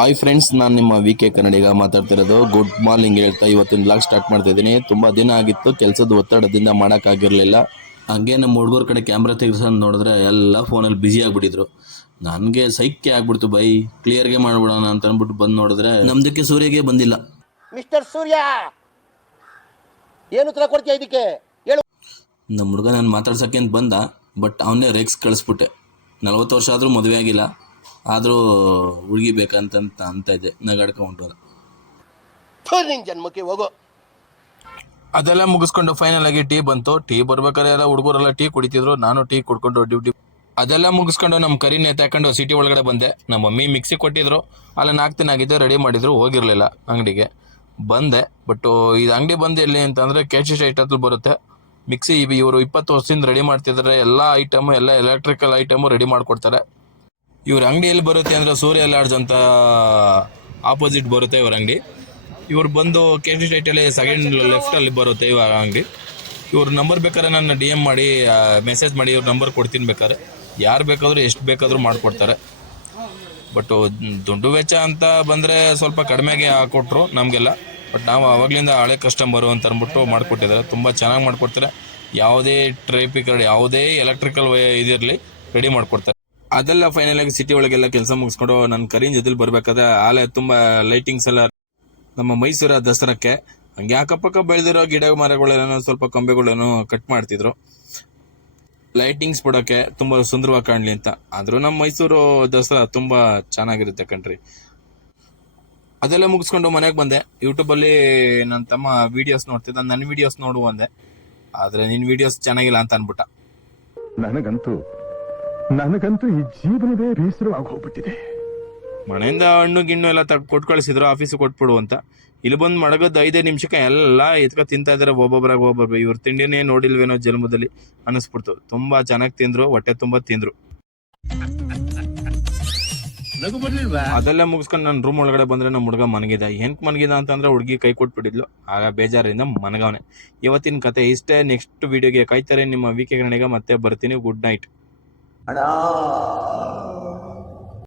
Hi friends, ನಾನು ನಿಮ್ಮ VK ಕನ್ನಡಿಗ ಮಾತಾಡ್ತಿರೋದು. ಗುಡ್ ಮಾರ್ನಿಂಗ್ ಹೇಳ್ತಾ ಇವತ್ತಿನ ಬ್ಲಾಗ್ ಸ್ಟಾರ್ಟ್ ಮಾಡ್ತಾ ಇದ್ದೀನಿ. ತುಂಬ ದಿನ ಆಗಿತ್ತು, ಕೆಲಸದ ಒತ್ತಡದಿಂದ ಮಾಡೋಕ್ಕಾಗಿರಲಿಲ್ಲ. ಹಂಗೆ ನಮ್ಮ ಹುಡುಗರ ಕಡೆ ಕ್ಯಾಮ್ರಾ ತೆಗೆಸೋದು ನೋಡಿದ್ರೆ ಎಲ್ಲ ಫೋನಲ್ಲಿ ಬ್ಯುಸಿ ಆಗಿಬಿಟ್ಟಿದ್ರು. ನನಗೆ ಸೈಕ್ಯ ಆಗ್ಬಿಡ್ತು, ಬೈ ಕ್ಲಿಯರ್ಗೆ ಮಾಡ್ಬಿಡೋಣ ಅಂತ ಅಂದ್ಬಿಟ್ಟು ಬಂದು ನೋಡಿದ್ರೆ ನಮ್ದಕ್ಕೆ ಸೂರ್ಯಗೆ ಬಂದಿಲ್ಲ. ಮಿಸ್ಟರ್ ಸೂರ್ಯ, ಏನು ಉತ್ತರ ಕೊಡ್ತೀಯ ಇದಕ್ಕೆ ಹೇಳು. ನಮ್ಮ ಹುಡುಗ ನಾನು ಮಾತಾಡ್ಸೋಕ್ಕೆ ಅಂತ ಬಂದ, ಬಟ್ ಅವನ್ನೇ ರೆಕ್ಸ್ ಕಳಿಸ್ಬಿಟ್ಟೆ. 40 ವರ್ಷ ಆದರೂ ಮದುವೆ ಆಗಿಲ್ಲ, ಆದರೂ ಹುಡುಗಿ ಬೇಕಂತ ಇದೆ, ನಗಾಡ್ಕೊಂಡು ನಿನ್ ಜನ್ಮಕ್ಕೆ ಹೋಗೋ. ಅದೆಲ್ಲ ಮುಗಿಸ್ಕೊಂಡು ಫೈನಲ್ ಆಗಿ ಟೀ ಬಂತು. ಟೀ ಬರ್ಬೇಕಾದ್ರೆ ಎಲ್ಲ ಹುಡುಗರೆಲ್ಲ ಟೀ ಕುಡಿತಿದ್ರು, ನಾನು ಟೀ ಕುಡ್ಕೊಂಡು ಡ್ಯೂಟಿ ಅದೆಲ್ಲ ಮುಗಿಸ್ಕೊಂಡು ನಮ್ಮ ಕರಿನೇ ತಗೊಂಡು ಸಿಟಿ ಒಳಗಡೆ ಬಂದೆ. ನಮ್ಮ ಮಮ್ಮಿ ಮಿಕ್ಸಿ ಕೊಟ್ಟಿದ್ರು, ಅಲ್ಲ 4 ದಿನ ಆಗಿದ್ದೆ, ರೆಡಿ ಮಾಡಿದ್ರು, ಹೋಗಿರಲಿಲ್ಲ ಅಂಗಡಿಗೆ. ಬಂದೆ, ಬಟ್ ಇದು ಅಂಗಡಿ ಬಂದು ಎಲ್ಲಿ ಅಂತಂದರೆ KC ಸ್ಟ್ರೀಟ್ ಹತ್ರ ಬರುತ್ತೆ. ಮಿಕ್ಸಿ ಇವರು 20 ವರ್ಷದಿಂದ ರೆಡಿ ಮಾಡ್ತಿದ್ದಾರೆ. ಎಲ್ಲ ಐಟಮು, ಎಲ್ಲ ಎಲೆಕ್ಟ್ರಿಕಲ್ ಐಟಮು ರೆಡಿ ಮಾಡಿಕೊಡ್ತಾರೆ. ಇವ್ರ ಅಂಗಡಿ ಎಲ್ಲಿ ಬರುತ್ತೆ ಅಂದರೆ ಸೂರ್ಯ ಲಾಡ್ಜ್ ಅಂತ ಆಪೋಸಿಟ್ ಬರುತ್ತೆ ಇವ್ರ ಅಂಗಡಿ. ಇವ್ರು ಬಂದು KC ಸ್ಟ್ರೀಟಲ್ಲಿ ಸೆಕೆಂಡ್ ಲೆಫ್ಟಲ್ಲಿ ಬರುತ್ತೆ ಇವಾಗ ಅಂಗಡಿ. ಇವ್ರ ನಂಬರ್ ಬೇಕಾದ್ರೆ ನನ್ನ DM ಮಾಡಿ ಮೆಸೇಜ್ ಮಾಡಿ, ಇವ್ರ ನಂಬರ್ ಕೊಡ್ತೀನಿ. ಬೇಕಾದ್ರೆ ಯಾರು ಬೇಕಾದರೂ ಎಷ್ಟು ಬೇಕಾದರೂ ಮಾಡಿಕೊಡ್ತಾರೆ. ಬಟ್ ದುಡ್ಡು ವೆಚ್ಚ ಅಂತ ಬಂದರೆ ಸ್ವಲ್ಪ ಕಡಿಮೆಗೆ ಹಾಕ್ಕೊಟ್ರು ನಮಗೆಲ್ಲ. ಬಟ್ ನಾವು ಆವಾಗಲಿಂದ ಹಳೆ ಕಸ್ಟಮರು ಅಂತ ಅಂದ್ಬಿಟ್ಟು ಮಾಡಿಕೊಟ್ಟಿದ್ದಾರೆ. ತುಂಬ ಚೆನ್ನಾಗಿ ಮಾಡಿಕೊಡ್ತಾರೆ. ಯಾವುದೇ ಟ್ರೈಪಿಕ್ ಯಾವುದೇ ಎಲೆಕ್ಟ್ರಿಕಲ್ ಇದಿರಲಿ ರೆಡಿ ಮಾಡಿಕೊಡ್ತಾರೆ. ಅದೆಲ್ಲ ಫೈನಲ್ ಆಗಿ ಸಿಟಿ ಒಳಗೆಲ್ಲ ಕೆಲಸ ಮುಗಿಸ್ಕೊಂಡು ನನ್ನ ಕರಿನ್ ಜೊತೆಲಿ ಬರಬೇಕಾದ್ರೆ ಆಲೆ ತುಂಬ ಲೈಟಿಂಗ್ಸ್ ಎಲ್ಲ ನಮ್ಮ ಮೈಸೂರ ದಸರಾಕ್ಕೆ ಹಂಗೆ ಅಕ್ಕಪಕ್ಕ ಬೆಳೆದಿರೋ ಗಿಡ ಮರಗಳೆಲ್ಲ ಸ್ವಲ್ಪ ಕೊಂಬೆಗಳನ್ನು ಕಟ್ ಮಾಡ್ತಿದ್ರು, ಲೈಟಿಂಗ್ಸ್ ಬಿಡೋಕ್ಕೆ ತುಂಬ ಸುಂದರವಾಗಿ ಕಾಣಲಿ ಅಂತ. ಆದರೂ ನಮ್ಮ ಮೈಸೂರು ದಸರಾ ತುಂಬ ಚೆನ್ನಾಗಿರುತ್ತೆ ಕಣ್ರಿ. ಅದೆಲ್ಲ ಮುಗಿಸ್ಕೊಂಡು ಮನೆಗೆ ಬಂದೆ. ಯೂಟ್ಯೂಬಲ್ಲಿ ನನ್ನ ತಮ್ಮ ವೀಡಿಯೋಸ್ ನೋಡ್ತಿದ್ದ, ನನ್ನ ವೀಡಿಯೋಸ್ ನೋಡು ಅಂದೆ, ಆದರೆ ನಿನ್ನ ವೀಡಿಯೋಸ್ ಚೆನ್ನಾಗಿಲ್ಲ ಅಂತ ಅಂದ್ಬಿಟ್ಟ. ನನಗಂತೂ ಈ ಜೀವನವೇ ಬೇಸರವಾಗಿ ಹೋಗ್ಬಿಟ್ಟಿದೆ. ಮನೆಯಿಂದ ಹಣ್ಣು ಗಿಣ್ಣು ಎಲ್ಲ ಕೊಟ್ಟು ಕಳಿಸಿದ್ರು, ಆಫೀಸಿಗೆ ಕೊಟ್ಬಿಡು ಅಂತ. ಇಲ್ಲಿ ಬಂದು ಮಡಗದ್ದು 5 ನಿಮಿಷಕ್ಕೆ ಎಲ್ಲ ಎತ್ಕೊ ತಿಂತಾ ಇದ್ದಾರೆ, ಒಬ್ಬೊಬ್ಬರಾಗ. ಇವ್ರ ತಿಂಡಿನೇ ನೋಡಿಲ್ವೇನೋ ಜನ್ಮದಲ್ಲಿ ಅನಿಸ್ಬಿಡ್ತು. ತುಂಬ ಚೆನ್ನಾಗಿ ತಿಂದ್ರು, ಹೊಟ್ಟೆ ತುಂಬ ತಿಂದ್ರು. ಅದೆಲ್ಲ ಮುಗಿಸ್ಕೊಂಡು ನನ್ನ ರೂಮ್ ಒಳಗಡೆ ಬಂದರೆ ನಮ್ಮ ಹುಡುಗ ಮನಗಿದ. ಏನಕ್ಕೆ ಮನಗಿದ ಅಂತಂದ್ರೆ ಹುಡುಗಿ ಕೈ ಕೊಟ್ಬಿಟ್ಟಿದ್ಲು, ಆಗ ಬೇಜಾರಿಂದ ಮನಗವನೆ. ಇವತ್ತಿನ ಕತೆ ಇಷ್ಟೇ. ನೆಕ್ಸ್ಟ್ ವಿಡಿಯೋಗೆ ಕಾಯ್ತಾರೆ ನಿಮ್ಮ ವಿ.ಕೆ ಕನ್ನಡಿಗ. ಮತ್ತೆ ಬರ್ತೀನಿ. Good night.